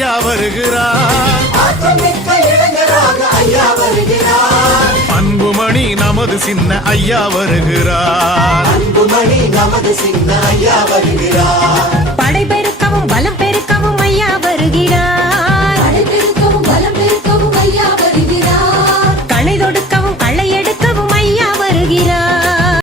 ஐயா வருகிறார். அன்புமணி நமது சின்ன ஐயா வருகிறார். அன்புமணி நமது சின்ன ஐயா வருகிறார். படை பெருக்கவும் பலம் பெருக்கவும் ஐயா வருகிறார்.